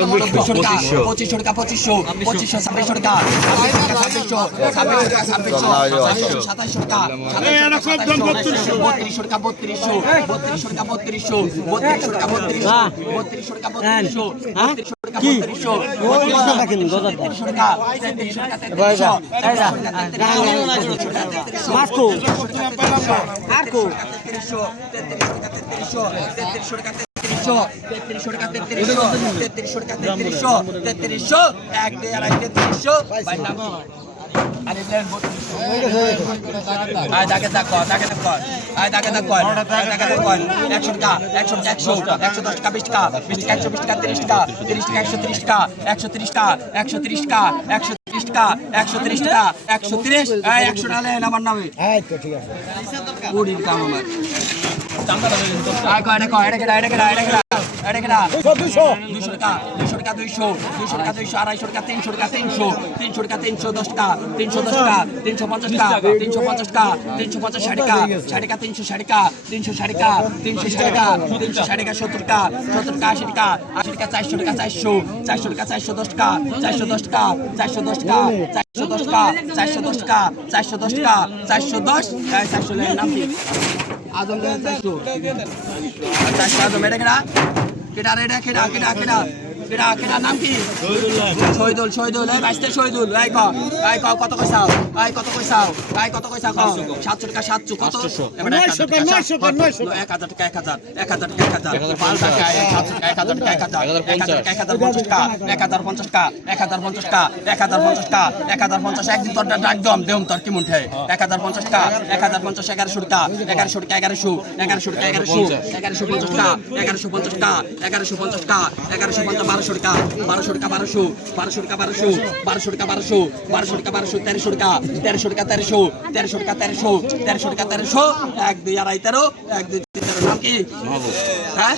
2400 টাকা 2500 টাকা 2500 2600 টাকা 2600 2700 টাকা 3200 টাকা 3200 টাকা 3200 3200 টাকা 3200 টাকা 3200 আমার নামে নাম কি শহীদুল শহীদুল বাইশতে শহীদুল কত কইসাও কত কইসাও কত কইসা 700 টাকা 700 কত 1000 টাকা 1000 একদিন তোর ডাক দম দেম তোর কি মুঠে 1050 টাকা 1050 1100 টাকা 1100 টাকা 1100 টাকা 1150 টাকা 1150 টাকা 1150 টাকা 1150 1200 টাকা 1200 টাকা 1200 টাকা 1200 টাকা 1200 টাকা 1200 1300 টাকা 1300 টাকা 1300 টাকা 1300 টাকা 1300 1 2 আড়াই 13 1 2 3 13 নাম কি হ্যাঁ